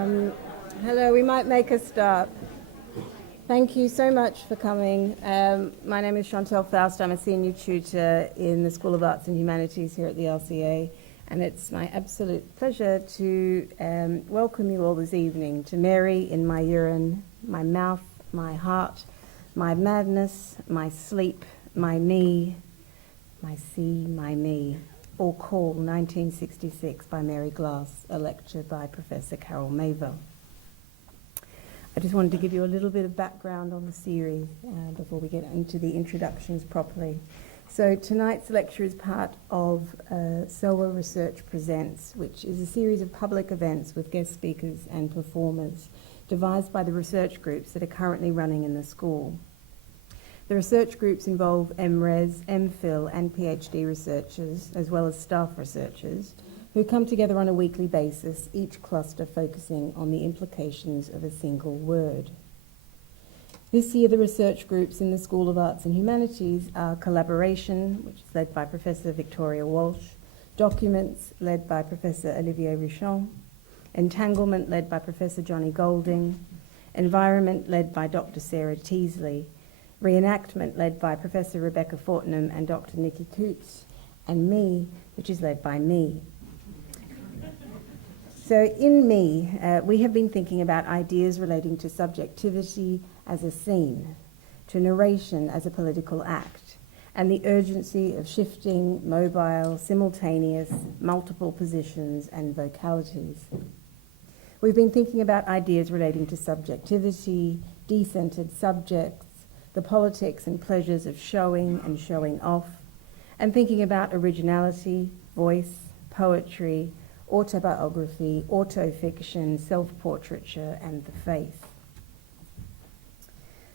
Hello, we might make a start. Thank you so much for coming. My name is Chantal Faust. I'm a senior tutor in the School of Arts and Humanities here at the RCA, and it's my absolute pleasure to welcome you all this evening to Mary in my urine, my mouth, my heart, my madness, my sleep, my me, my sea, my me, or Call 1966 by Mary Glass, a lecture by Professor Carol Mavor. I just wanted to give you a little bit of background on the series before we get into the introductions properly. So tonight's lecture is part of SoAH Research Presents, which is a series of public events with guest speakers and performers devised by the research groups that are currently running in the school. The research groups involve MRes, MPhil and PhD researchers, as well as staff researchers, who come together on a weekly basis, each cluster focusing on the implications of a single word. This year, the research groups in the School of Arts and Humanities are Collaboration, which is led by Professor Victoria Walsh, Documents, led by Professor Olivier Richon, Entanglement, led by Professor Johnny Golding, Environment, led by Dr. Sarah Teasley, Reenactment, led by Professor Rebecca Fortnam and Dr. Nikki Coots, and Me, which is led by me. So in Me, we have been thinking about ideas relating to subjectivity as a scene, to narration as a political act, and the urgency of shifting, mobile, simultaneous, multiple positions and vocalities. We've been thinking about ideas relating to subjectivity, decentered subjects, the politics and pleasures of showing and showing off, and thinking about originality, voice, poetry, autobiography, autofiction, self-portraiture, and the faith.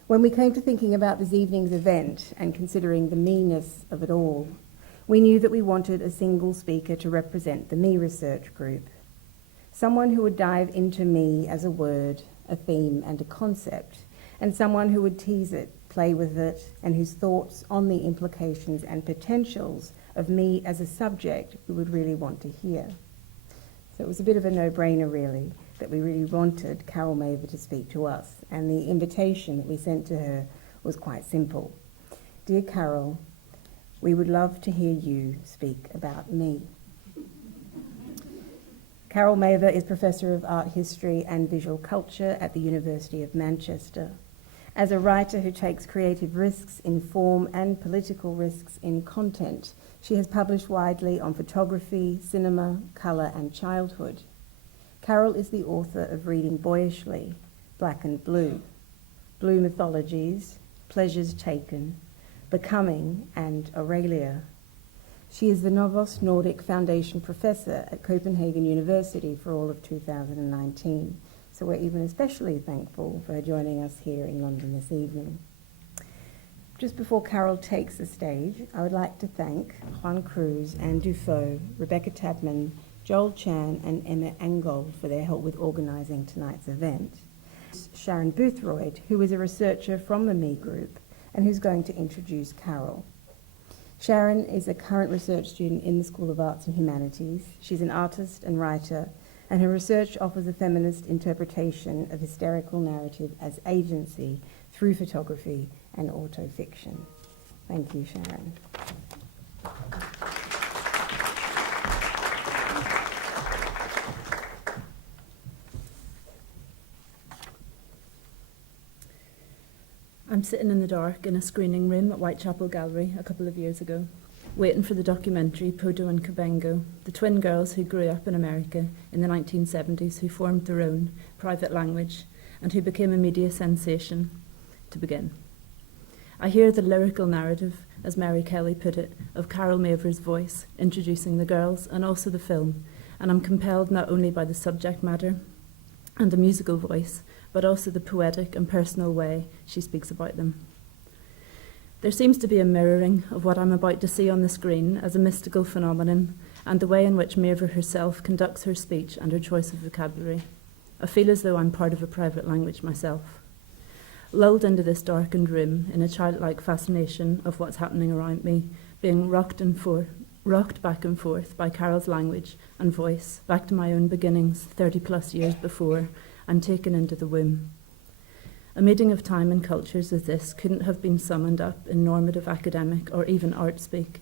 When we came to thinking about this evening's event and considering the me-ness of it all, we knew that we wanted a single speaker to represent the Me Research Group, someone who would dive into me as a word, a theme, and a concept, and someone who would tease it, play with it, and whose thoughts on the implications and potentials of me as a subject we would really want to hear. So it was a bit of a no-brainer, really, that we really wanted Carol Mavor to speak to us, and the invitation that we sent to her was quite simple. Dear Carol, we would love to hear you speak about me. Carol Mavor is Professor of Art History and Visual Culture at the University of Manchester. As a writer who takes creative risks in form and political risks in content, she has published widely on photography, cinema, colour and childhood. Carol is the author of Reading Boyishly, Black and Blue, Blue Mythologies, Pleasures Taken, Becoming and Aurelia. She is the Novos Nordic Foundation Professor at Copenhagen University for all of 2019. So we're even especially thankful for her joining us here in London this evening. Just before Carol takes the stage, I would like to thank Juan Cruz, Anne Dufaux, Rebecca Tabman, Joel Chan and Emma Angold for their help with organising tonight's event. Sharon Boothroyd, who is a researcher from the Me Group and who's going to introduce Carol. Sharon is a current research student in the School of Arts and Humanities. She's an artist and writer, and her research offers a feminist interpretation of hysterical narrative as agency through photography and autofiction. Thank you, Sharon. I'm sitting in the dark in a screening room at Whitechapel Gallery a couple of years ago, waiting for the documentary Podo and Cabengo, the twin girls who grew up in America in the 1970s, who formed their own private language and who became a media sensation, to begin. I hear the lyrical narrative, as Mary Kelly put it, of Carol Mavor's voice introducing the girls and also the film, and I'm compelled not only by the subject matter and the musical voice, but also the poetic and personal way she speaks about them. There seems to be a mirroring of what I'm about to see on the screen as a mystical phenomenon and the way in which Mavor herself conducts her speech and her choice of vocabulary. I feel as though I'm part of a private language myself. Lulled into this darkened room in a childlike fascination of what's happening around me, being rocked and rocked back and forth by Carol's language and voice, back to my own beginnings 30 plus years before, I'm taken into the womb. A meeting of time and cultures as this couldn't have been summoned up in normative academic or even art speak.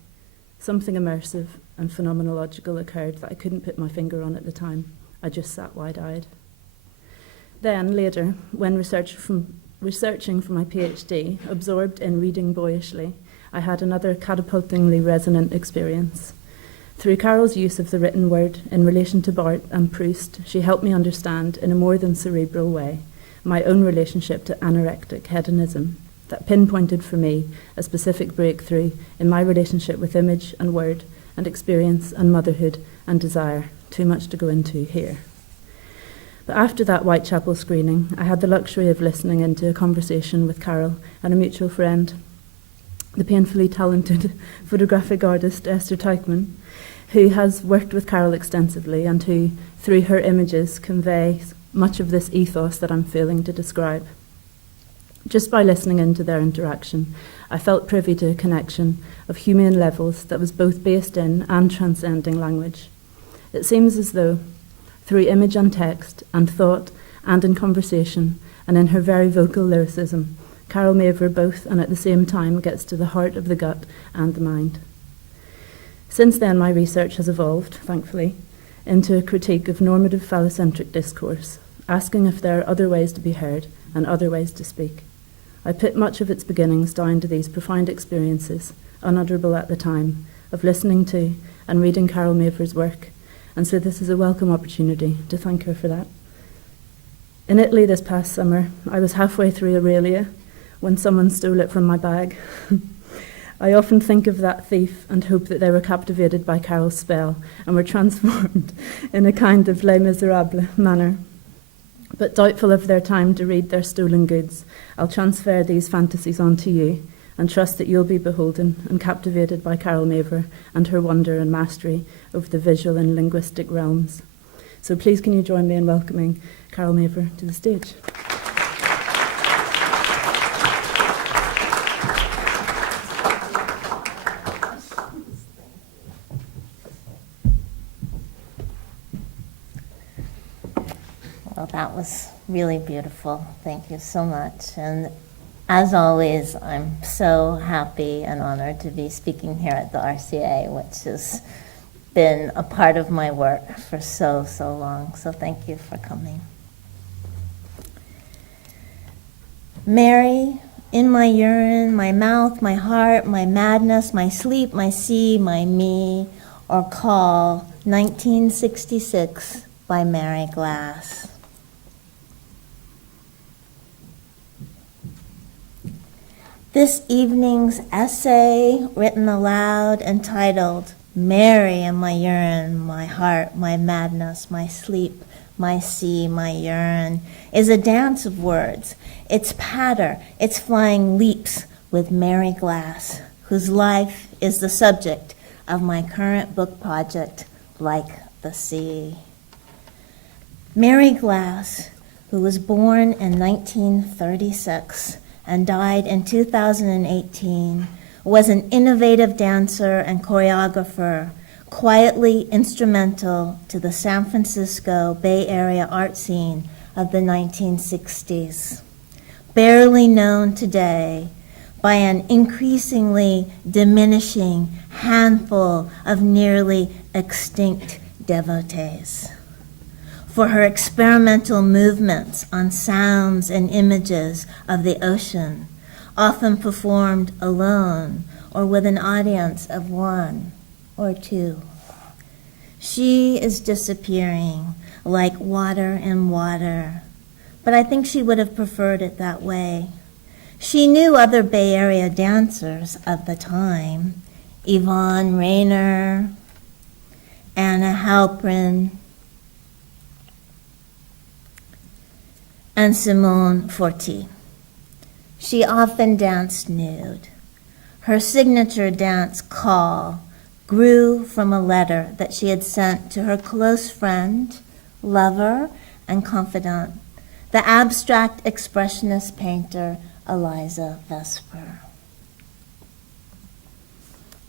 Something immersive and phenomenological occurred that I couldn't put my finger on at the time. I just sat wide-eyed. Then, later, when researching for my PhD, absorbed in reading boyishly, I had another catapultingly resonant experience. Through Carol's use of the written word in relation to Barthes and Proust, she helped me understand, in a more than cerebral way, my own relationship to anorectic hedonism that pinpointed for me a specific breakthrough in my relationship with image and word and experience and motherhood and desire, too much to go into here. But after that Whitechapel screening, I had the luxury of listening into a conversation with Carol and a mutual friend, the painfully talented photographic artist Esther Teichmann, who has worked with Carol extensively and who, through her images, conveys much of this ethos that I'm failing to describe. Just by listening into their interaction, I felt privy to a connection of human levels that was both based in and transcending language. It seems as though, through image and text, and thought, and in conversation, and in her very vocal lyricism, Carol Mavor both and at the same time gets to the heart of the gut and the mind. Since then, my research has evolved, thankfully, into a critique of normative phallocentric discourse, asking if there are other ways to be heard and other ways to speak. I put much of its beginnings down to these profound experiences, unutterable at the time, of listening to and reading Carol Mavor's work, and so this is a welcome opportunity to thank her for that. In Italy this past summer, I was halfway through Aurelia when someone stole it from my bag. I often think of that thief and hope that they were captivated by Carol's spell and were transformed in a kind of Les Miserables manner. But doubtful of their time to read their stolen goods, I'll transfer these fantasies onto you and trust that you'll be beholden and captivated by Carol Mavor and her wonder and mastery over the visual and linguistic realms. So please can you join me in welcoming Carol Mavor to the stage. Well, that was really beautiful. Thank you so much. And as always, I'm so happy and honored to be speaking here at the RCA, which has been a part of my work for so long. So thank you for coming. Mary, in my urine, my mouth, my heart, my madness, my sleep, my sea, my me, or Call, 1966 by Mary Glass. This evening's essay, written aloud, entitled Mary and my urine, my heart, my madness, my sleep, my sea, my urine, is a dance of words, its patter, its flying leaps with Mary Glass, whose life is the subject of my current book project, Like the Sea. Mary Glass, who was born in 1936, and died in 2018, was an innovative dancer and choreographer, quietly instrumental to the San Francisco Bay Area art scene of the 1960s. Barely known today by an increasingly diminishing handful of nearly extinct devotees. For her experimental movements on sounds and images of the ocean, often performed alone or with an audience of one or two. She is disappearing like water in water, but I think she would have preferred it that way. She knew other Bay Area dancers of the time, Yvonne Rainer, Anna Halprin, and Simone Forti. She often danced nude. Her signature dance, Call, grew from a letter that she had sent to her close friend, lover, and confidant, the abstract expressionist painter Eliza Vesper.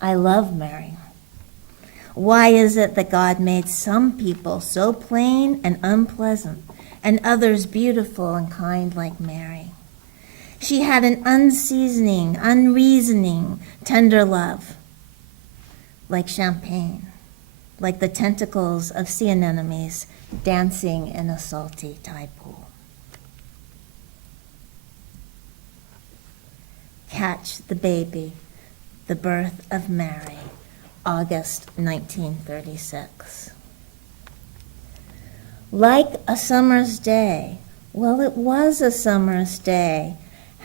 I love Mary. Why is it that God made some people so plain and unpleasant, and others beautiful and kind like Mary? She had an unseasoning, unreasoning, tender love, like champagne, like the tentacles of sea anemones dancing in a salty tide pool. Catch the Baby, the Birth of Mary, August 1936. Like a summer's day, well, it was a summer's day.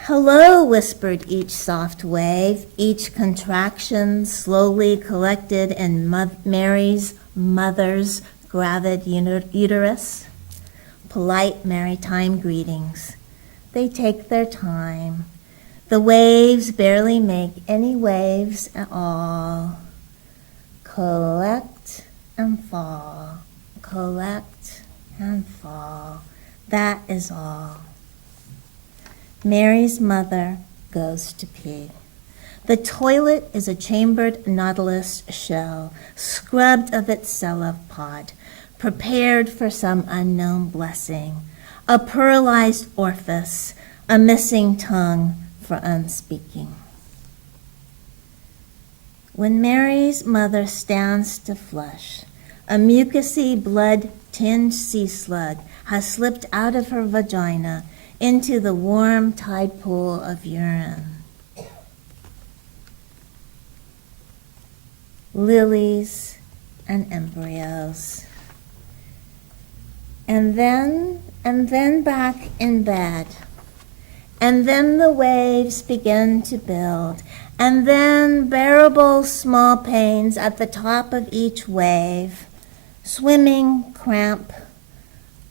Hello, whispered each soft wave, each contraction slowly collected in Mary's mother's gravid uterus. Polite maritime greetings. They take their time. The waves barely make any waves at all. Collect and fall, collect and fall. That is all. Mary's mother goes to pee. The toilet is a chambered nautilus shell, scrubbed of its cephalopod, prepared for some unknown blessing, a pearlized orifice, a missing tongue for unspeaking. When Mary's mother stands to flush, a mucousy, blood-tinged sea slug has slipped out of her vagina into the warm tide pool of urine. Lilies and embryos. And then back in bed. And then the waves begin to build. And then bearable small pains at the top of each wave. Swimming cramp,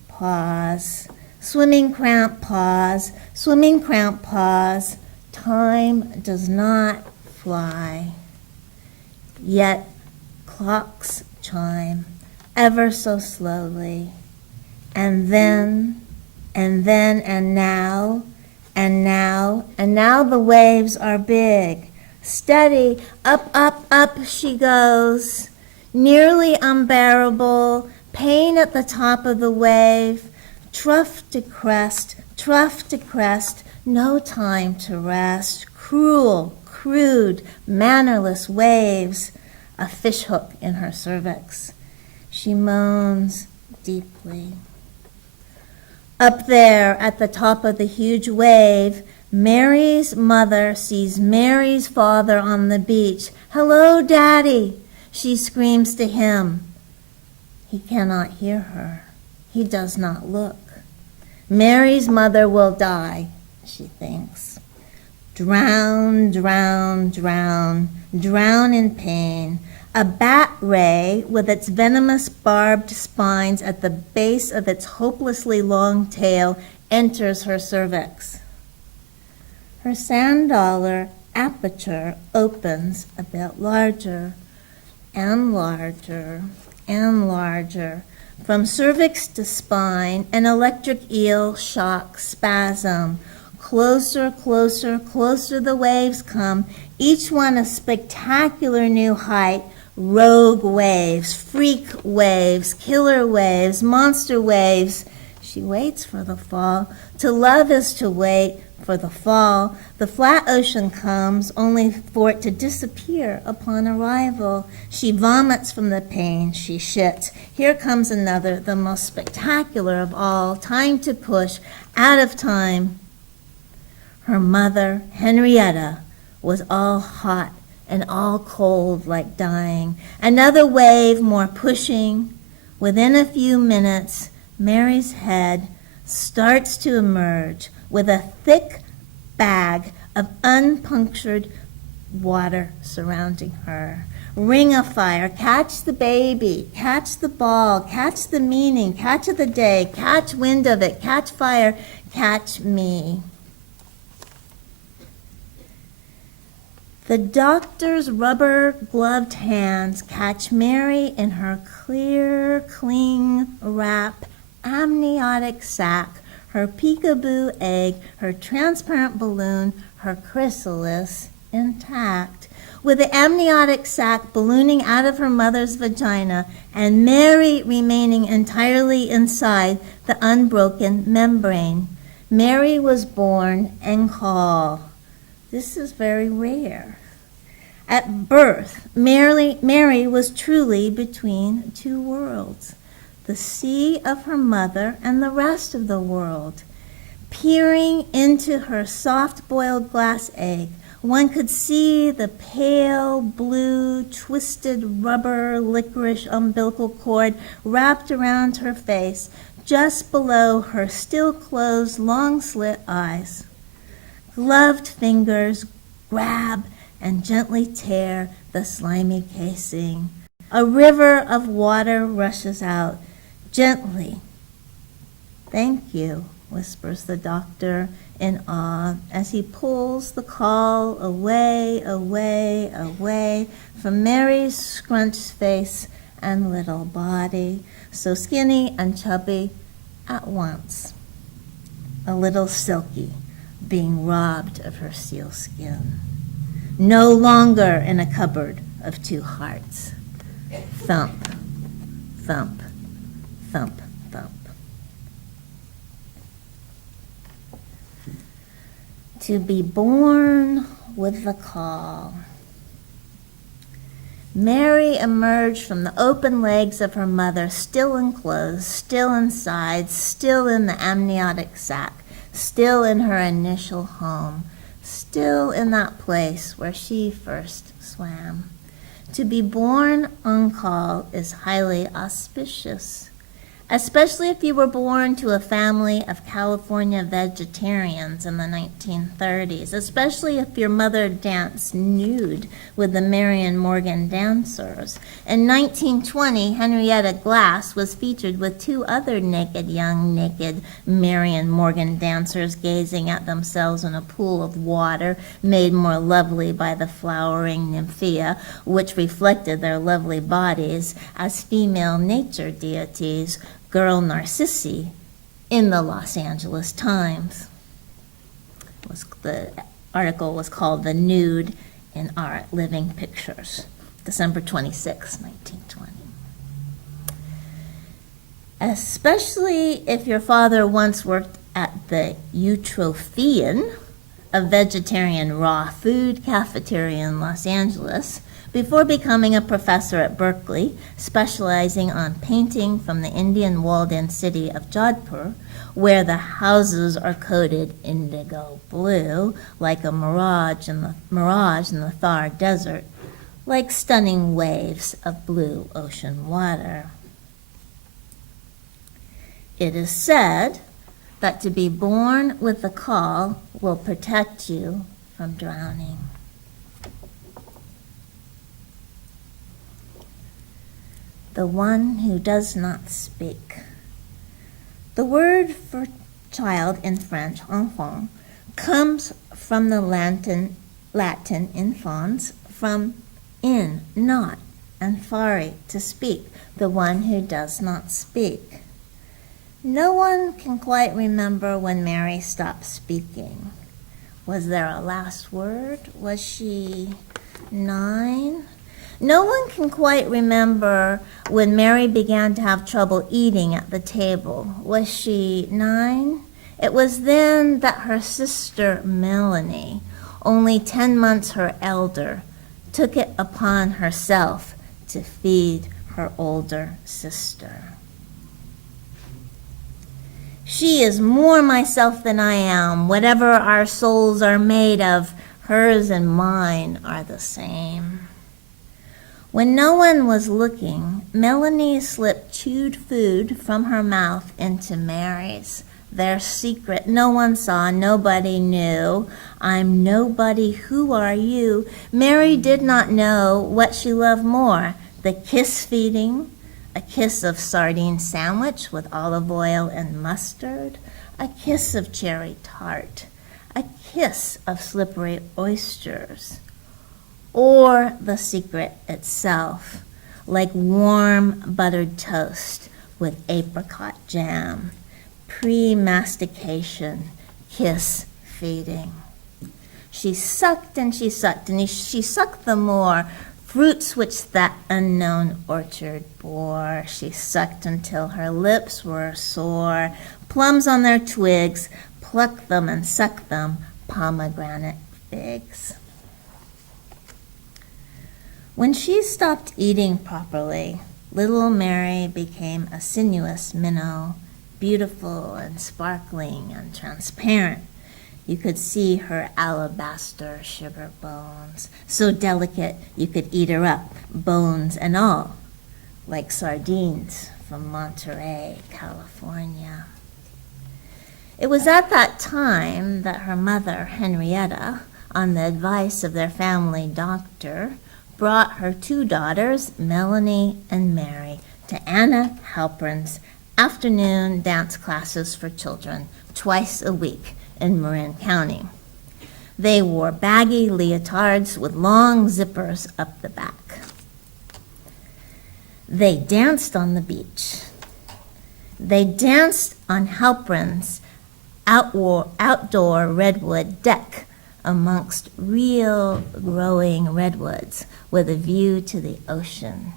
pause. Swimming cramp, pause. Swimming cramp, pause. Time does not fly. Yet clocks chime ever so slowly. And then, and now, and now the waves are big. Steady, up she goes. Nearly unbearable, pain at the top of the wave. Trough to crest, no time to rest. Cruel, crude, mannerless waves, a fishhook in her cervix. She moans deeply. Up there at the top of the huge wave, Mary's mother sees Mary's father on the beach. Hello, Daddy, she screams to him. He cannot hear her. He does not look. Mary's mother will die, she thinks. Drown, drown, drown, drown in pain. A bat ray with its venomous barbed spines at the base of its hopelessly long tail enters her cervix. Her sand dollar aperture opens a bit larger and larger and larger. From cervix to spine, an electric eel shock spasm. Closer, closer, closer the waves come, each one a spectacular new height. Rogue waves, freak waves, killer waves, monster waves. She waits for the fall. To love is to wait for the fall. The flat ocean comes, only for it to disappear upon arrival. She vomits from the pain, she shits. Here comes another, the most spectacular of all. Time to push, out of time. Her mother, Henrietta, was all hot and all cold like dying. Another wave, more pushing. Within a few minutes, Mary's head starts to emerge with a thick bag of unpunctured water surrounding her. Ring of fire, catch the baby, catch the ball, catch the meaning, catch the day, catch wind of it, catch fire, catch me. The doctor's rubber-gloved hands catch Mary in her clear, clean wrap, amniotic sac, her peekaboo egg, her transparent balloon, her chrysalis intact. with the amniotic sac ballooning out of her mother's vagina and Mary remaining entirely inside the unbroken membrane. Mary was born en caul. This is very rare. At birth, Mary was truly between two worlds, the sea of her mother and the rest of the world. Peering into her soft-boiled glass egg, one could see the pale blue twisted rubber licorice umbilical cord wrapped around her face just below her still closed long slit eyes. Gloved fingers grab and gently tear the slimy casing. A river of water rushes out gently. "Thank you," whispers the doctor in awe as he pulls the caul away, away, away from Mary's scrunched face and little body, so skinny and chubby at once. A little silky, being robbed of her seal skin. No longer in a cupboard of two hearts. Thump, thump, thump, thump. To be born with the caul. Mary emerged from the open legs of her mother, still enclosed, still inside, still in the amniotic sac, still in her initial home, still in that place where she first swam. To be born en caul is highly auspicious, especially if you were born to a family of California vegetarians in the 1930s, especially if your mother danced nude with the Marion Morgan dancers. In 1920, Henrietta Glass was featured with two other young naked Marion Morgan dancers gazing at themselves in a pool of water made more lovely by the flowering nymphea, which reflected their lovely bodies as female nature deities, girl narcissi, in the Los Angeles Times. The article was called "The Nude in Art Living Pictures," December 26, 1920. Especially if your father once worked at the Eutrophian, a vegetarian raw food cafeteria in Los Angeles, before becoming a professor at Berkeley, specializing on painting from the Indian walled-in city of Jodhpur, where the houses are coated indigo blue, like a mirage in the Thar Desert, like stunning waves of blue ocean water. It is said that to be born with the caul will protect you from drowning. The one who does not speak. The word for child in French, enfant, comes from the Latin infans, from in, not, and fare, to speak, the one who does not speak. No one can quite remember when Mary stopped speaking. Was there a last word? Was she 9? No one can quite remember when Mary began to have trouble eating at the table. Was she 9? It was then that her sister Melanie, only 10 months her elder, took it upon herself to feed her older sister. She is more myself than I am. Whatever our souls are made of, hers and mine are the same. When no one was looking, Melanie slipped chewed food from her mouth into Mary's. Their secret, no one saw, nobody knew. I'm nobody, who are you? Mary did not know what she loved more, the kiss feeding, a kiss of sardine sandwich with olive oil and mustard, a kiss of cherry tart, a kiss of slippery oysters, or the secret itself, like warm buttered toast with apricot jam, pre-mastication, kiss feeding. She sucked and she sucked, and she sucked the more fruits which that unknown orchard bore. She sucked until her lips were sore. Plums on their twigs, pluck them and suck them, pomegranate figs. When she stopped eating properly, little Mary became a sinuous minnow, beautiful and sparkling and transparent. You could see her alabaster sugar bones, so delicate you could eat her up, bones and all, like sardines from Monterey, California. It was at that time that her mother, Henrietta, on the advice of their family doctor, brought her two daughters, Melanie and Mary, to Anna Halpern's afternoon dance classes for children twice a week in Marin County. They wore baggy leotards with long zippers up the back. They danced on the beach. They danced on Halpern's outdoor redwood deck amongst real growing redwoods with a view to the ocean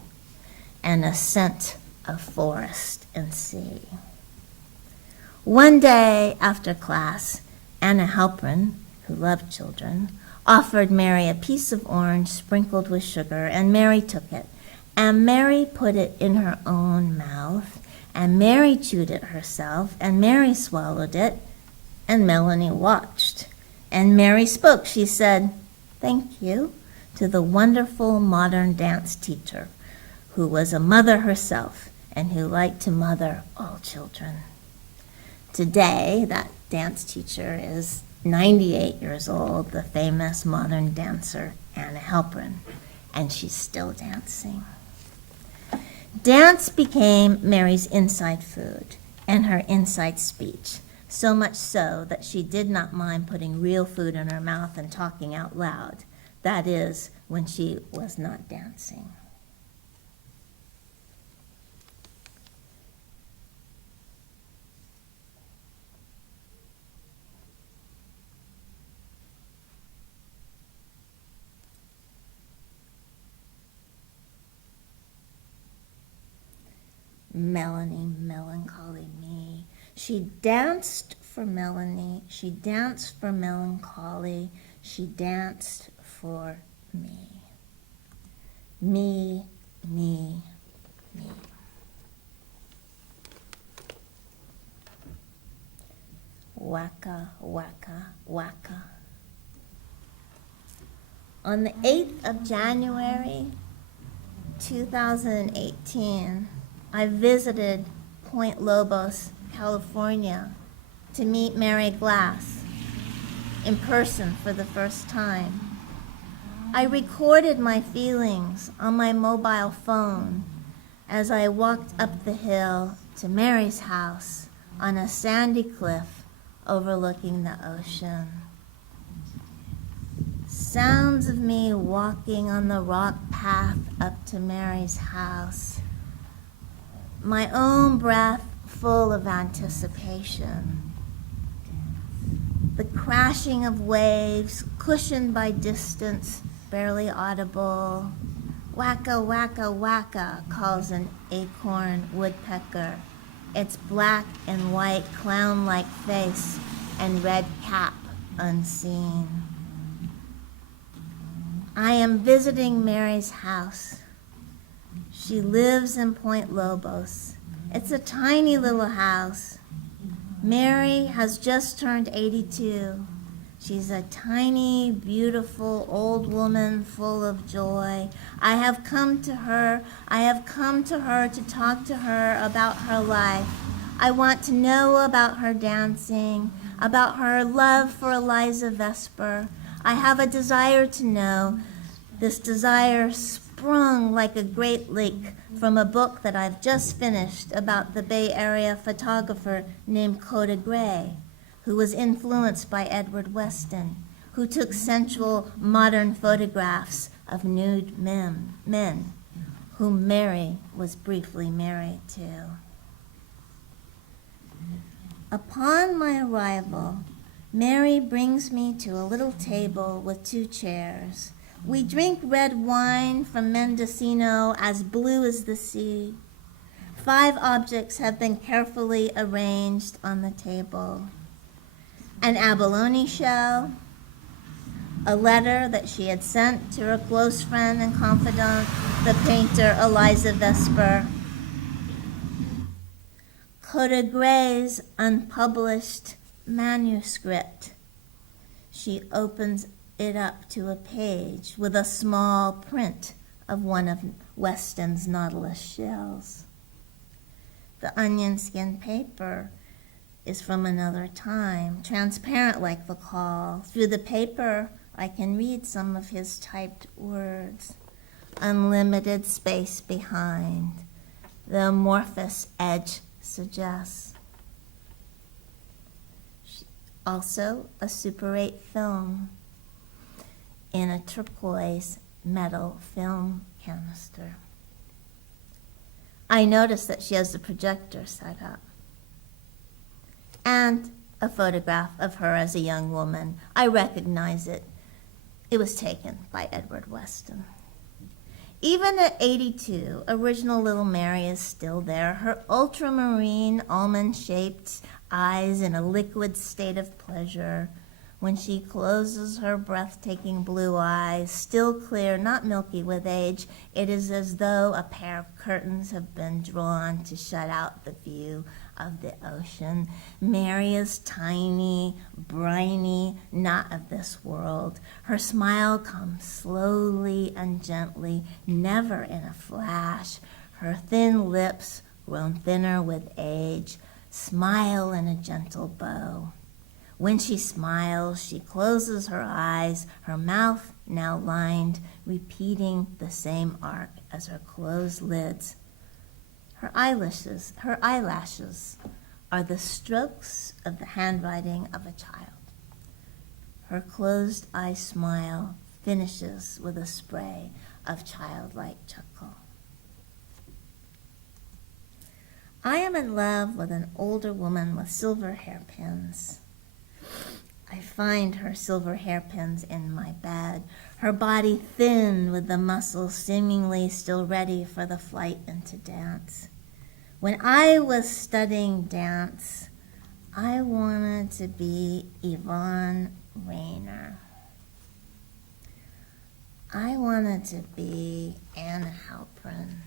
and a scent of forest and sea. One day after class, Anna Halpern, who loved children, offered Mary a piece of orange sprinkled with sugar, and Mary took it. And Mary put it in her own mouth, and Mary chewed it herself, and Mary swallowed it, and Melanie watched. And Mary spoke. She said, "Thank you," to the wonderful modern dance teacher, who was a mother herself and who liked to mother all children. Today, that dance teacher is 98 years old, the famous modern dancer Anna Halpern, and she's still dancing. Dance became Mary's inside food and her inside speech, so much so that she did not mind putting real food in her mouth and talking out loud. That is, when she was not dancing. Melanie, melancholy me. She danced for Melanie. She danced for melancholy. She danced for me. Me, me, me. Waka, waka, waka. On the 8th of January, 2018, I visited Point Lobos, California, to meet Mary Glass in person for the first time. I recorded my feelings on my mobile phone as I walked up the hill to Mary's house on a sandy cliff overlooking the ocean. Sounds of me walking on the rock path up to Mary's house. My own breath full of anticipation. The crashing of waves, cushioned by distance, barely audible. Waka, waka, waka, calls an acorn woodpecker. Its black and white clown-like face and red cap unseen. I am visiting Mary's house. She lives in Point Lobos. It's a tiny little house. Mary has just turned 82. She's a tiny, beautiful old woman full of joy. I have come to her to talk to her about her life. I want to know about her dancing, about her love for Eliza Vesper. I have a desire to know. This desire sprung like a great leak from a book that I've just finished about the Bay Area photographer named Coda Gray, who was influenced by Edward Weston, who took sensual modern photographs of nude men, whom Mary was briefly married to. Upon my arrival, Mary brings me to a little table with 2 chairs. We drink red wine from Mendocino as blue as the sea. 5 objects have been carefully arranged on the table. An abalone shell, a letter that she had sent to her close friend and confidant, the painter Eliza Vesper, Coda Gray's unpublished manuscript. She opens it up to a page with a small print of one of Weston's nautilus shells. The onion skin paper is from another time, transparent like the call. Through the paper, I can read some of his typed words. Unlimited space behind, the amorphous edge suggests. Also, a Super 8 film in a turquoise metal film canister. I notice that she has the projector set up. And a photograph of her as a young woman. I recognize it. It was taken by Edward Weston. Even at 82, original little Mary is still there, her ultramarine, almond-shaped eyes in a liquid state of pleasure. When she closes her breathtaking blue eyes, still clear, not milky with age, it is as though a pair of curtains have been drawn to shut out the view of the ocean. Mary is tiny, briny, not of this world. Her smile comes slowly and gently, never in a flash. Her thin lips, grown thinner with age, smile in a gentle bow. When she smiles, she closes her eyes, her mouth now lined, repeating the same arc as her closed lids. Her eyelashes are the strokes of the handwriting of a child. Her closed eye smile finishes with a spray of childlike chuckle. I am in love with an older woman with silver hairpins. I find her silver hairpins in my bed, her body thin with the muscles seemingly still ready for the flight into dance. When I was studying dance, I wanted to be Yvonne Rainer. I wanted to be Anne Halprin.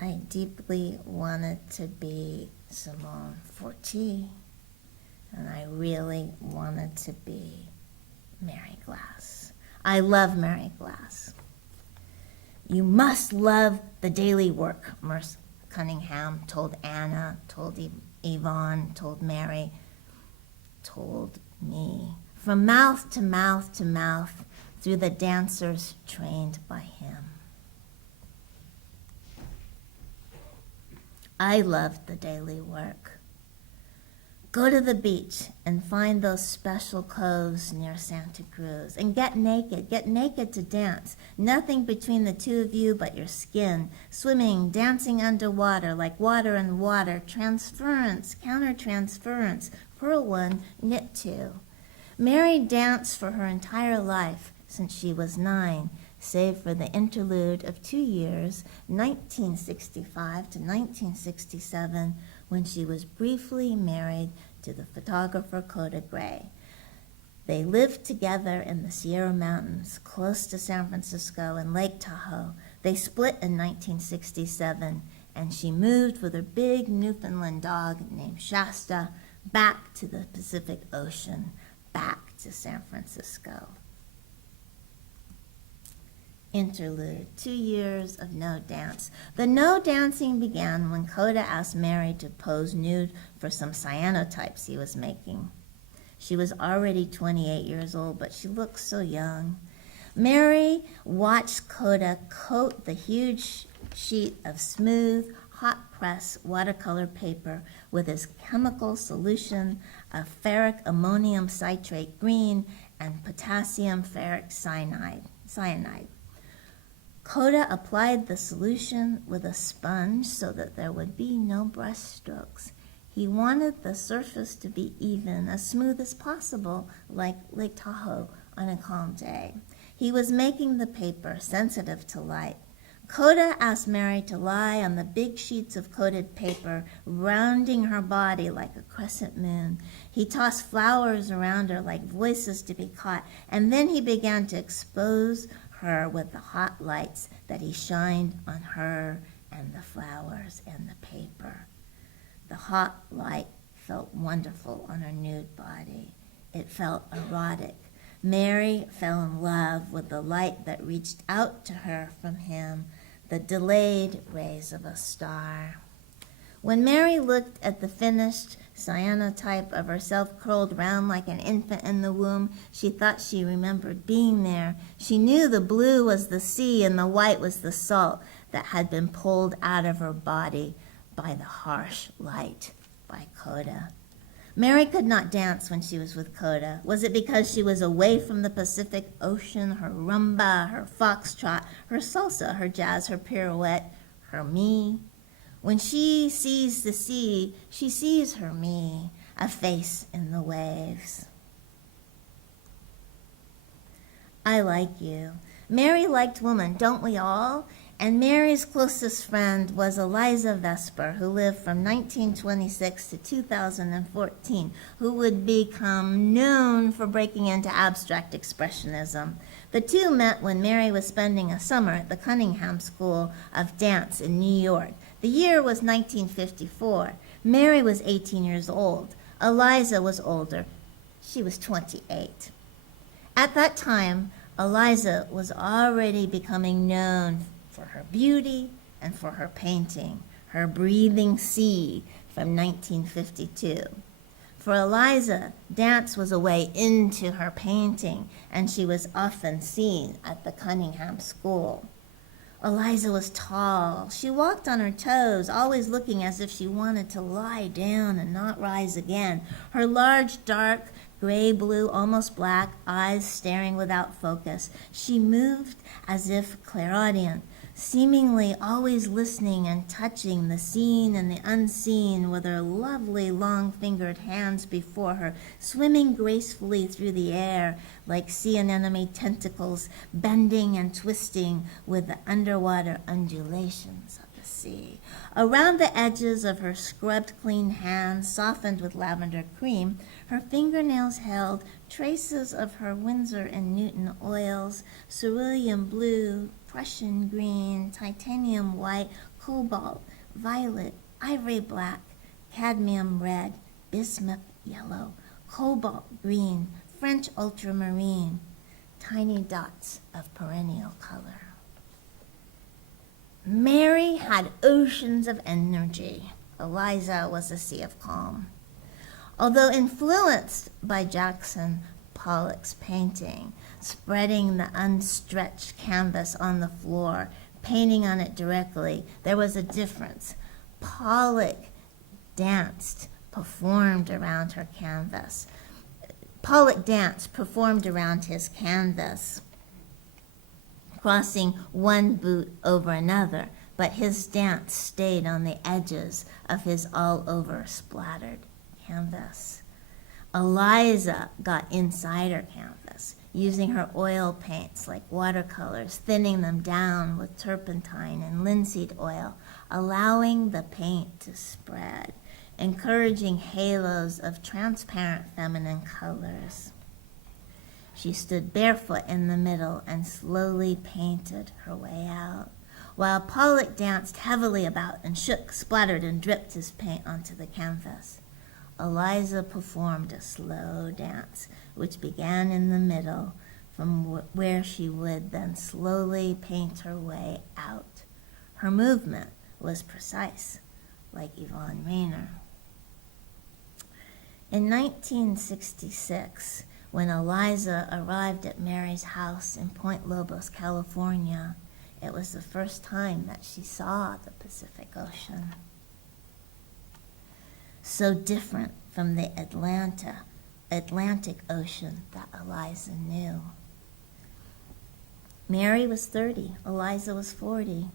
I deeply wanted to be Simone Forti. And I really wanted to be Mary Glass. I love Mary Glass. You must love the daily work, Merce Cunningham told Anna, told Yvonne, told Mary, told me. From mouth to mouth to mouth, through the dancers trained by him. I loved the daily work. Go to the beach and find those special coves near Santa Cruz and get naked to dance. Nothing between the two of you but your skin, swimming, dancing underwater like water and water, transference, countertransference, purl one, knit two. Mary danced for her entire life since she was 9, save for the interlude of 2 years, 1965 to 1967, when she was briefly married to the photographer Coda Gray. They lived together in the Sierra Mountains, close to San Francisco and Lake Tahoe. They split in 1967, and she moved with her big Newfoundland dog named Shasta back to the Pacific Ocean, back to San Francisco. Interlude, 2 years of no dance. The no dancing began when Coda asked Mary to pose nude for some cyanotypes he was making. She was already 28 years old, but she looked so young. Mary watched Coda coat the huge sheet of smooth, hot-press watercolor paper with his chemical solution of ferric ammonium citrate green and potassium ferric cyanide. Coda applied the solution with a sponge so that there would be no brush strokes. He wanted the surface to be even, as smooth as possible, like Lake Tahoe on a calm day. He was making the paper sensitive to light. Coda asked Mary to lie on the big sheets of coated paper, rounding her body like a crescent moon. He tossed flowers around her like voices to be caught, and then he began to expose her with the hot lights that he shined on her and the flowers and the paper. The hot light felt wonderful on her nude body. It felt erotic. Mary fell in love with the light that reached out to her from him, the delayed rays of a star. When Mary looked at the finished cyanotype of herself curled round like an infant in the womb, she thought she remembered being there. She knew the blue was the sea and the white was the salt that had been pulled out of her body by the harsh light, by Coda. Mary could not dance when she was with Coda. Was it because she was away from the Pacific Ocean, her rumba, her foxtrot, her salsa, her jazz, her pirouette, her me? When she sees the sea, she sees her me, a face in the waves. I like you. Mary liked women, don't we all? And Mary's closest friend was Eliza Vesper, who lived from 1926 to 2014, who would become known for breaking into abstract expressionism. The two met when Mary was spending a summer at the Cunningham School of Dance in New York. The year was 1954. Mary was 18 years old. Eliza was older. She was 28. At that time, Eliza was already becoming known for her beauty and for her painting, her Breathing Sea from 1952. For Eliza, dance was a way into her painting, and she was often seen at the Cunningham School. Eliza was tall. She walked on her toes, always looking as if she wanted to lie down and not rise again. Her large, dark, gray-blue, almost black eyes staring without focus. She moved as if clairaudient, seemingly always listening and touching the seen and the unseen with her lovely long-fingered hands before her, swimming gracefully through the air like sea anemone tentacles, bending and twisting with the underwater undulations of the sea. Around the edges of her scrubbed clean hands, softened with lavender cream, her fingernails held traces of her Winsor and Newton oils, cerulean blue, Prussian green, titanium white, cobalt, violet, ivory black, cadmium red, bismuth yellow, cobalt green, French ultramarine, tiny dots of perennial color. Mary had oceans of energy. Eliza was a sea of calm. Although influenced by Jackson Pollock's painting, spreading the unstretched canvas on the floor, painting on it directly, there was a difference. Pollock danced, performed around her canvas. Pollock danced, performed around his canvas, crossing one boot over another, but his dance stayed on the edges of his all-over splattered canvas. Eliza got inside her canvas, using her oil paints like watercolors, thinning them down with turpentine and linseed oil, allowing the paint to spread, encouraging halos of transparent feminine colors. She stood barefoot in the middle and slowly painted her way out, while Pollock danced heavily about and shook, splattered, and dripped his paint onto the canvas. Eliza performed a slow dance, which began in the middle, from where she would then slowly paint her way out. Her movement was precise, like Yvonne Rainer. In 1966, when Eliza arrived at Mary's house in Point Lobos, California, it was the first time that she saw the Pacific Ocean. So different from the Atlantic Ocean that Eliza knew. Mary was 30, Eliza was 40.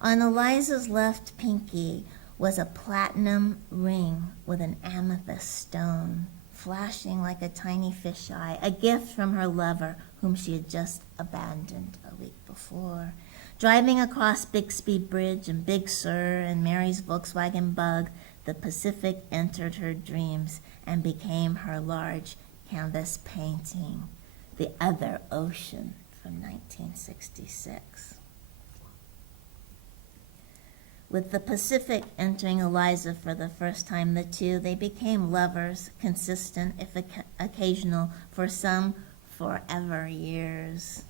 On Eliza's left pinky was a platinum ring with an amethyst stone, flashing like a tiny fisheye, a gift from her lover, whom she had just abandoned a week before. Driving across Bixby Bridge in Big Sur and Mary's Volkswagen Bug, the Pacific entered her dreams and became her large canvas painting, The Other Ocean, from 1966. With the Pacific entering Eliza for the first time, the two, they became lovers, consistent, if occasional, for some forever years.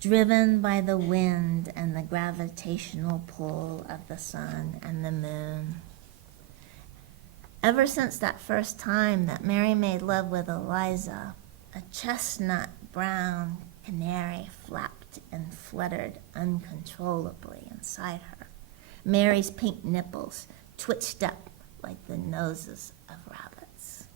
Driven by the wind and the gravitational pull of the sun and the moon. Ever since that first time that Mary made love with Eliza, a chestnut brown canary flapped and fluttered uncontrollably inside her. Mary's pink nipples twitched up like the noses of rabbits.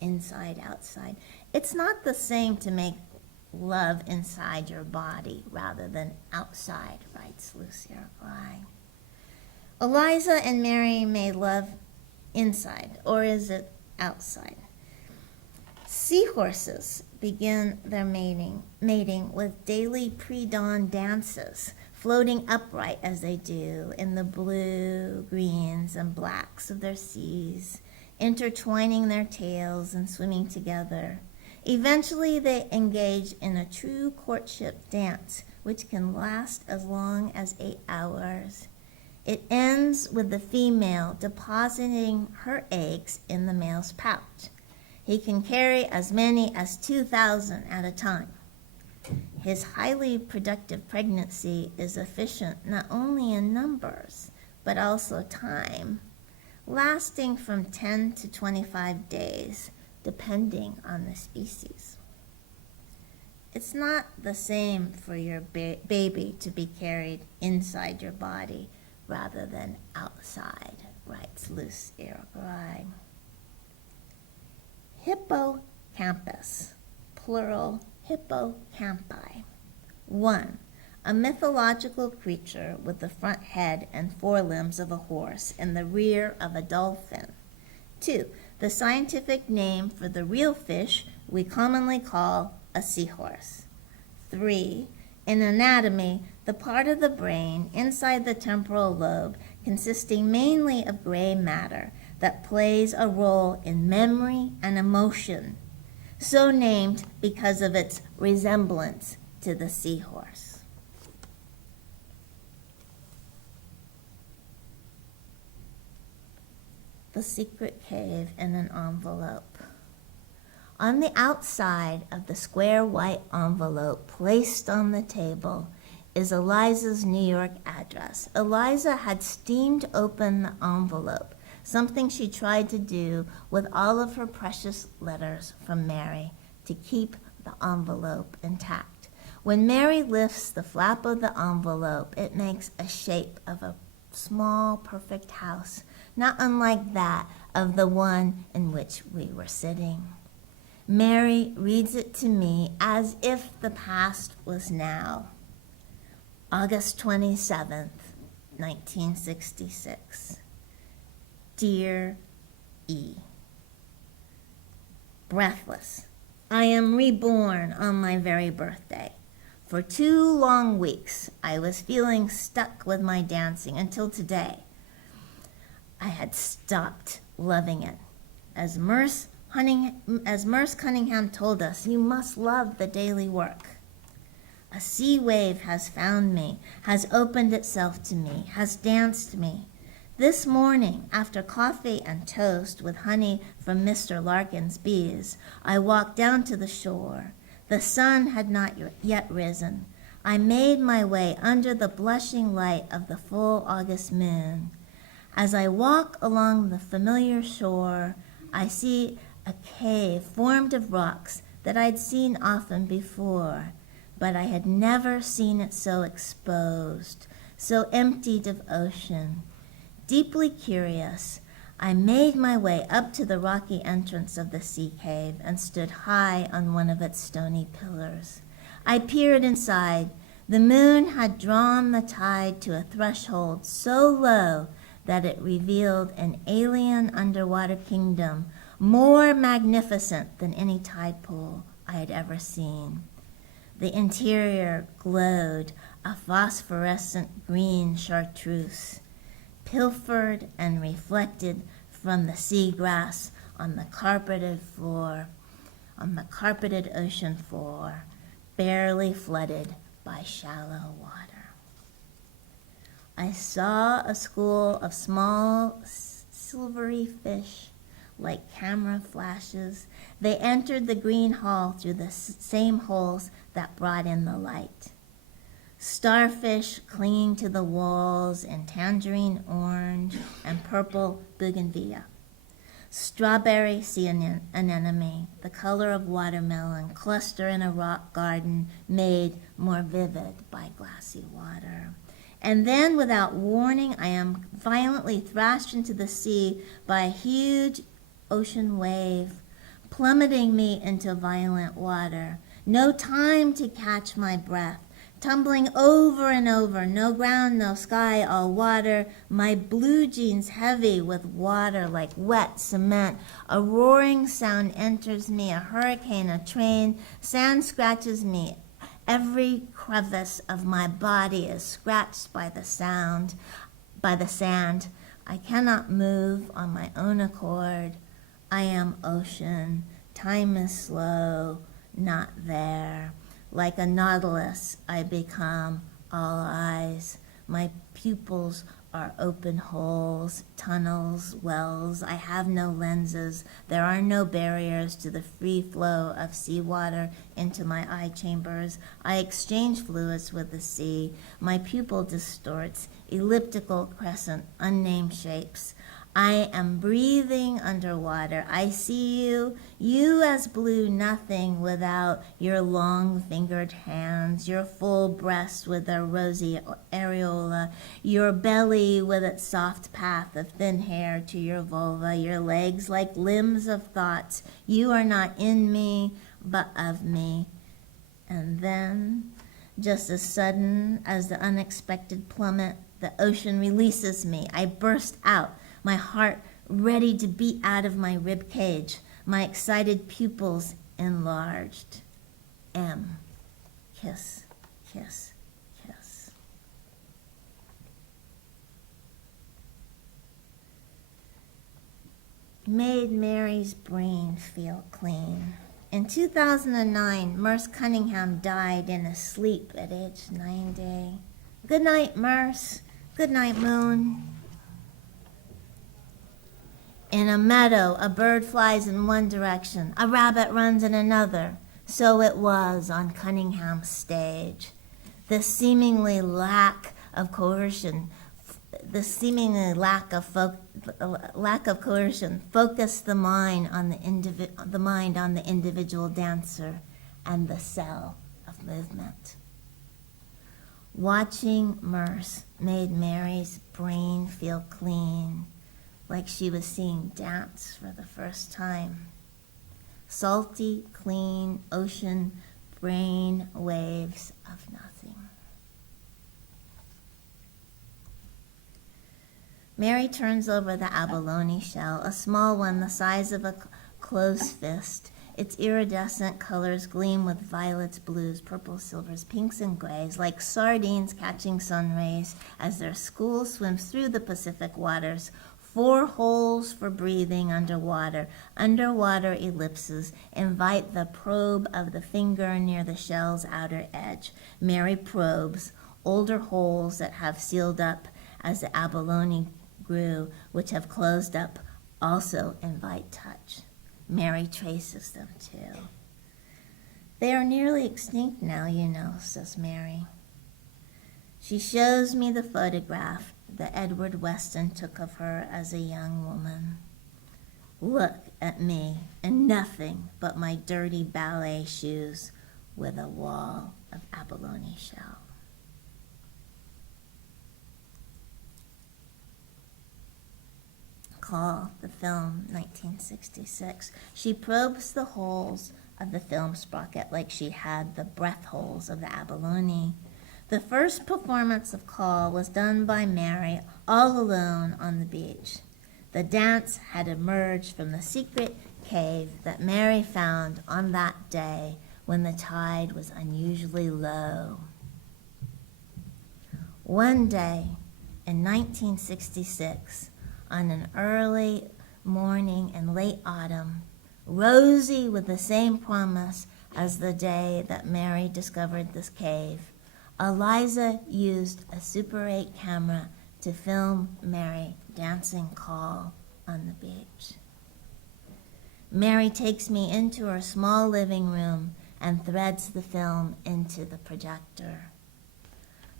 Inside, outside. It's not the same to make love inside your body rather than outside, writes Lucia Gray. Eliza and Mary made love inside, or is it outside? Seahorses begin their mating with daily pre-dawn dances, floating upright as they do in the blue, greens, and blacks of their seas, intertwining their tails and swimming together. Eventually, they engage in a true courtship dance, which can last as long as 8 hours. It ends with the female depositing her eggs in the male's pouch. He can carry as many as 2,000 at a time. His highly productive pregnancy is efficient not only in numbers, but also time, lasting from 10 to 25 days, depending on the species. It's not the same for your baby to be carried inside your body rather than outside, writes Luce Irigaray. Hippocampus, plural hippocampi. 1. A mythological creature with the front head and forelimbs of a horse and the rear of a dolphin. 2. The scientific name for the real fish we commonly call a seahorse. 3. In anatomy, the part of the brain inside the temporal lobe consisting mainly of gray matter that plays a role in memory and emotion, so named because of its resemblance to the seahorse. The secret cave in an envelope. On the outside of the square white envelope placed on the table is Eliza's New York address. Eliza had steamed open the envelope, something she tried to do with all of her precious letters from Mary to keep the envelope intact. When Mary lifts the flap of the envelope, it makes a shape of a small, perfect house, not unlike that of the one in which we were sitting. Mary reads it to me as if the past was now. August 27th, 1966. Dear E. Breathless, I am reborn on my very birthday. For 2 long weeks, I was feeling stuck with my dancing until today. I had stopped loving it. As Merce Cunningham told us, you must love the daily work. A sea wave has found me, has opened itself to me, has danced me. This morning, after coffee and toast with honey from Mr. Larkin's bees, I walked down to the shore. The sun had not yet risen. I made my way under the blushing light of the full August moon. As I walk along the familiar shore, I see a cave formed of rocks that I'd seen often before, but I had never seen it so exposed, so emptied of ocean. Deeply curious, I made my way up to the rocky entrance of the sea cave and stood high on one of its stony pillars. I peered inside. The moon had drawn the tide to a threshold so low that it revealed an alien underwater kingdom more magnificent than any tide pool I had ever seen. The interior glowed a phosphorescent green chartreuse, pilfered and reflected from the seagrass on the carpeted ocean floor, barely flooded by shallow water. I saw a school of small silvery fish like camera flashes. They entered the green hall through the same holes that brought in the light. Starfish clinging to the walls in tangerine orange and purple bougainvillea. Strawberry sea anemone, the color of watermelon, cluster in a rock garden made more vivid by glassy water. And then, without warning, I am violently thrashed into the sea by a huge ocean wave, plummeting me into violent water. No time to catch my breath. Tumbling over and over, no ground, no sky, all water, my blue jeans heavy with water like wet cement. A roaring sound enters me, a hurricane, a train. Sand scratches me. Every crevice of my body is scratched by the sand. I cannot move on my own accord. I am ocean. Time is slow, not there. Like a nautilus, I become all eyes. My pupils are open holes, tunnels, wells. I have no lenses. There are no barriers to the free flow of seawater into my eye chambers. I exchange fluids with the sea. My pupil distorts, elliptical, crescent, unnamed shapes. I am breathing underwater. I see you, you as blue nothing without your long-fingered hands, your full breast with their rosy areola, your belly with its soft path of thin hair to your vulva, your legs like limbs of thoughts. You are not in me, but of me. And then, just as sudden as the unexpected plummet, the ocean releases me. I burst out, my heart ready to beat out of my rib cage, my excited pupils enlarged. M. Kiss, kiss, kiss. Made Mary's brain feel clean. In 2009, Merce Cunningham died in his sleep at age 90. Good night, Merce. Good night, Moon. In a meadow, a bird flies in one direction, a rabbit runs in another. So it was on Cunningham's stage. The seemingly lack of coercion focused the mind on the individual dancer and the cell of movement. Watching Merce made Mary's brain feel clean, like she was seeing dance for the first time. Salty, clean ocean brain waves of nothing. Mary turns over the abalone shell, a small one the size of a closed fist. Its iridescent colors gleam with violets, blues, purples, silvers, pinks, and grays, like sardines catching sun rays as their school swims through the Pacific waters. 4 holes for breathing underwater. Underwater ellipses invite the probe of the finger near the shell's outer edge. Mary probes older holes that have sealed up as the abalone grew, which have closed up, also invite touch. Mary traces them too. They are nearly extinct now, you know, says Mary. She shows me the photograph that Edward Weston took of her as a young woman. Look at me and nothing but my dirty ballet shoes with a wall of abalone shell. Call, the film, 1966. She probes the holes of the film sprocket like she had the breath holes of the abalone. The first performance of Call was done by Mary all alone on the beach. The dance had emerged from the secret cave that Mary found on that day when the tide was unusually low. One day in 1966, on an early morning in late autumn, rosy with the same promise as the day that Mary discovered this cave, Eliza used a Super 8 camera to film Mary dancing Call on the beach. Mary takes me into her small living room and threads the film into the projector.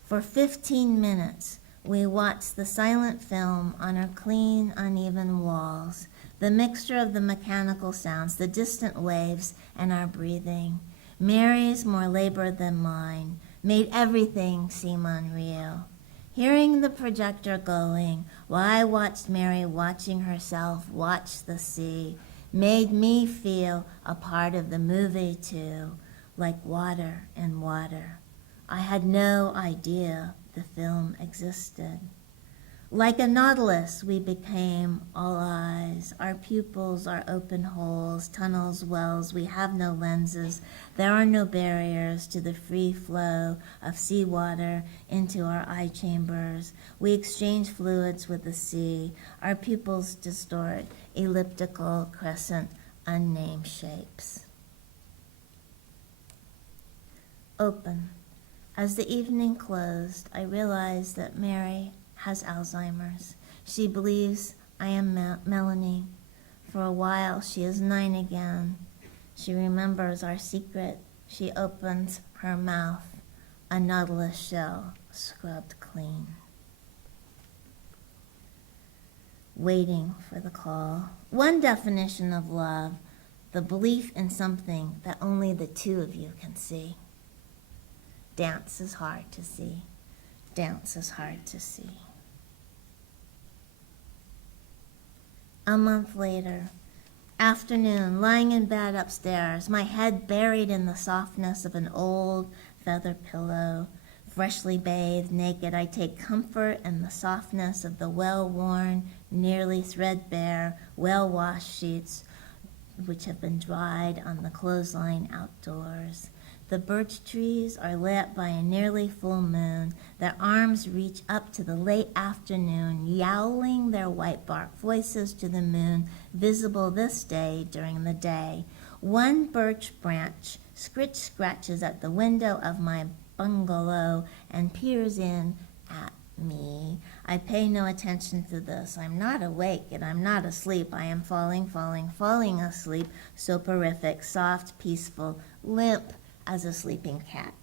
For 15 minutes, we watched the silent film on her clean, uneven walls, the mixture of the mechanical sounds, the distant waves, and our breathing. Mary's, more labored than mine, made everything seem unreal. Hearing the projector going while I watched Mary watching herself watch the sea made me feel a part of the movie too, like water and water. I had no idea the film existed. Like a nautilus, we became all eyes. Our pupils are open holes, tunnels, wells. We have no lenses. There are no barriers to the free flow of seawater into our eye chambers. We exchange fluids with the sea. Our pupils distort, elliptical, crescent, unnamed shapes. Open. As the evening closed, I realized that Mary has Alzheimer's. She believes I am Melanie. For a while, she is 9 again. She remembers our secret. She opens her mouth, a nautilus shell scrubbed clean. Waiting for the call. One definition of love, the belief in something that only the two of you can see. Dance is hard to see. Dance is hard to see. A month later, afternoon, lying in bed upstairs, my head buried in the softness of an old feather pillow. Freshly bathed, naked, I take comfort in the softness of the well-worn, nearly threadbare, well-washed sheets which have been dried on the clothesline outdoors. The birch trees are lit by a nearly full moon. Their arms reach up to the late afternoon, yowling their white bark voices to the moon, visible this day during the day. One birch branch scratches at the window of my bungalow and peers in at me. I pay no attention to this. I'm not awake and I'm not asleep. I am falling asleep, soporific, soft, peaceful, limp, as a sleeping cat.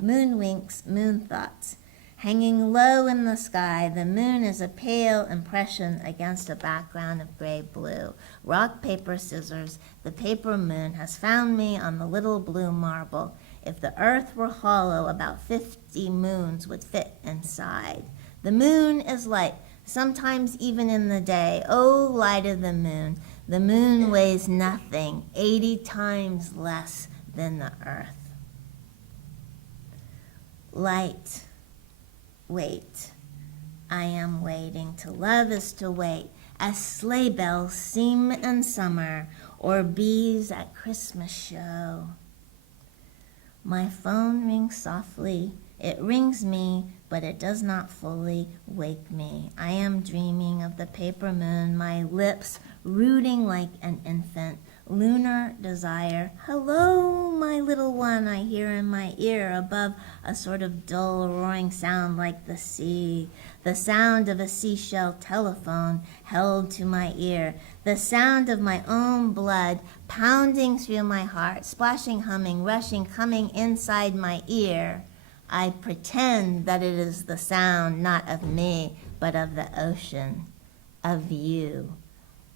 Moon winks, moon thoughts. Hanging low in the sky, the moon is a pale impression against a background of gray-blue. Rock, paper, scissors. The paper moon has found me on the little blue marble. If the earth were hollow, about 50 moons would fit inside. The moon is light, sometimes even in the day. Oh, light of the moon. The moon weighs nothing, 80 times less than the earth. Light, wait. I am waiting. To love is to wait, as sleigh bells seem in summer, or bees at Christmas show. My phone rings softly. It rings me, but it does not fully wake me. I am dreaming of the paper moon, my lips rooting like an infant. Lunar desire. Hello, my little one, I hear in my ear above a sort of dull roaring sound like the sea. The sound of a seashell telephone held to my ear. The sound of my own blood pounding through my heart, splashing, humming, rushing, coming inside my ear. I pretend that it is the sound not of me, but of the ocean, of you.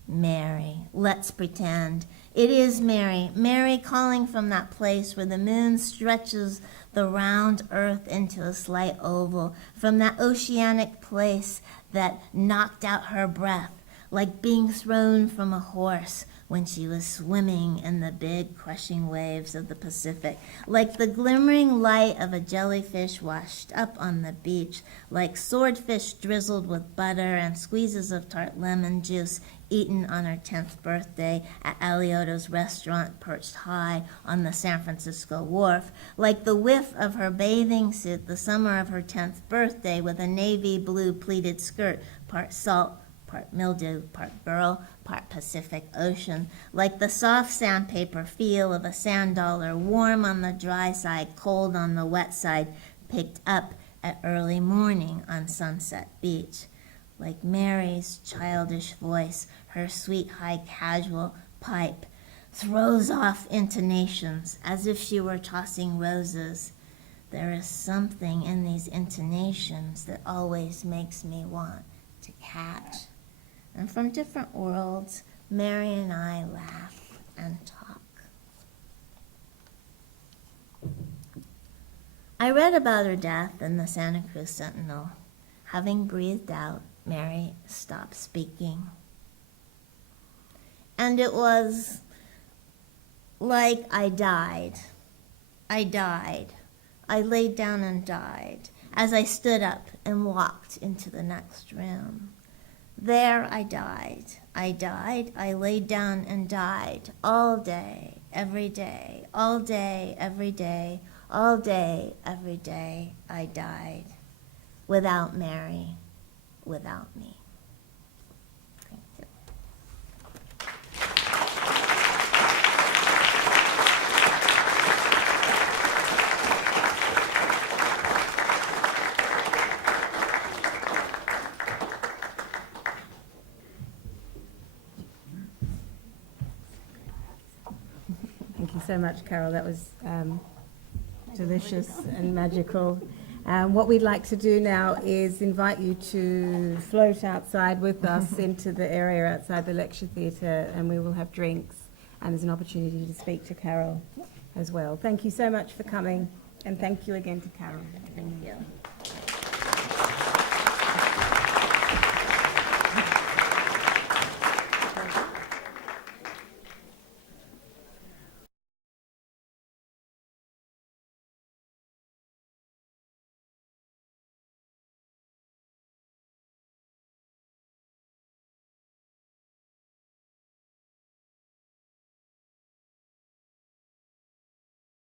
Mary, let's pretend. It is Mary, Mary calling from that place where the moon stretches the round earth into a slight oval, from that oceanic place that knocked out her breath, like being thrown from a horse when she was swimming in the big crushing waves of the Pacific, like the glimmering light of a jellyfish washed up on the beach, like swordfish drizzled with butter and squeezes of tart lemon juice eaten on her 10th birthday at Alioto's restaurant perched high on the San Francisco wharf, like the whiff of her bathing suit the summer of her 10th birthday with a navy blue pleated skirt, part salt, part mildew, part burl, part Pacific Ocean, like the soft sandpaper feel of a sand dollar, warm on the dry side, cold on the wet side, picked up at early morning on Sunset Beach, like Mary's childish voice, her sweet high casual pipe, throws off intonations as if she were tossing roses. There is something in these intonations that always makes me want to catch. And from different worlds, Mary and I laugh and talk. I read about her death in the Santa Cruz Sentinel. Having breathed out, Mary stopped speaking. And it was like I died. I died. I laid down and died as I stood up and walked into the next room. There I died. I died. I laid down and died all day, every day, all day, every day, all day, every day. I died without Mary, without me. Thank you. Thank you so much, Carol. That was delicious and magical. What we'd like to do now is invite you to float outside with us into the area outside the lecture theatre, and we will have drinks, and there's an opportunity to speak to Carol as well. Thank you so much for coming, and thank you again to Carol. Thank you.